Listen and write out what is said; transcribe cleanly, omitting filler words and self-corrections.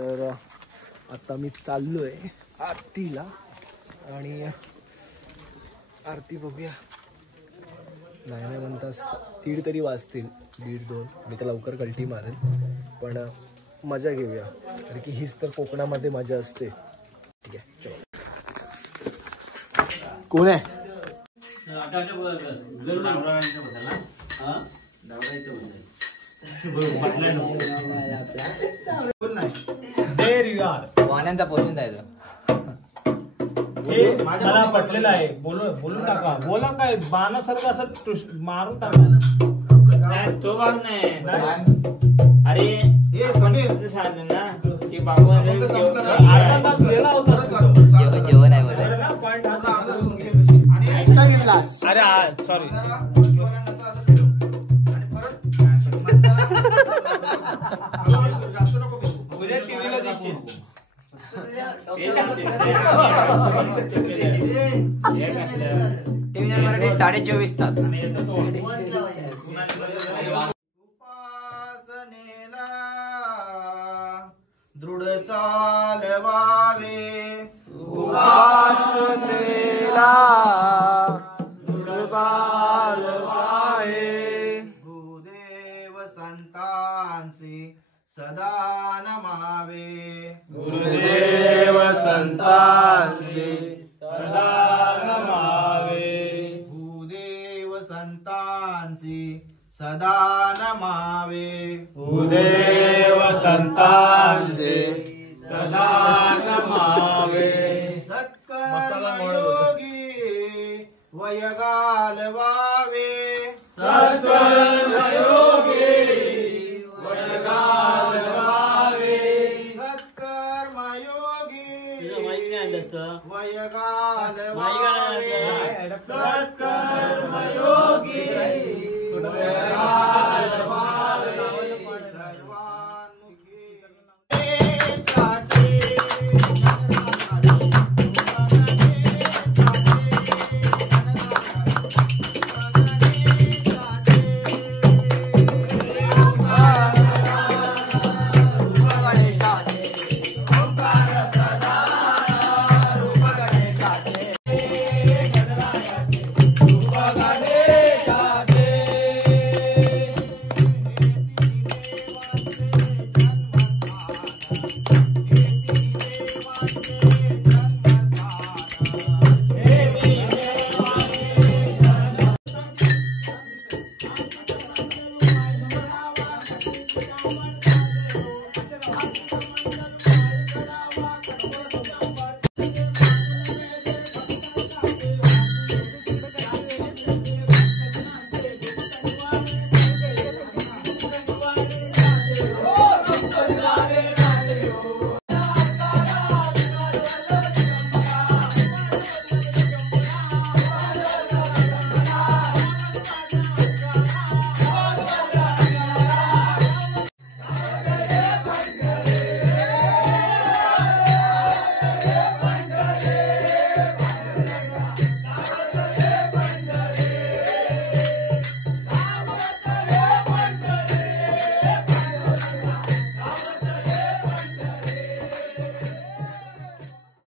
तर आता मी चाललोय आरतीला आणि आरती बघूया. नाही म्हणतास 1:30 तरी वाजतील, 1:30-2. मी तर लवकर कल्टी मारेल, पण मजा घेऊया कारण की हीच तर कोकणामध्ये मजा असते. ठीक आहे, चलो. कोण आहे? वाण्यांचा पोषण जायचं हे मला पटलेलं आहे. बोलून टाका. बोला काय बाणासारखं असं मारून टाका. तो भाग नाही. अरे ना की बाबू जेवण आहे बरं. अरे सॉरी. उद्या टीव्हीला दिसशील. टीव्ही मराठी 24.5 तास. उपासनेला दृढ चालवावे, उपासनेला दृढ चालवावे. गुरुदेव संतांसी सदा नमावे, गुरुदेव संतांची सदा नमावे. भूदेव संतांची सदा नमावे, भूदेव संतांचे सदा नमावे. सत्कर्मयोगी वय घालवावे, सत्कर्मयोगी वय घालवावे. सत्कर्मयोगी वय घालवावे, सत्कर्मयोगी वय घालवावे.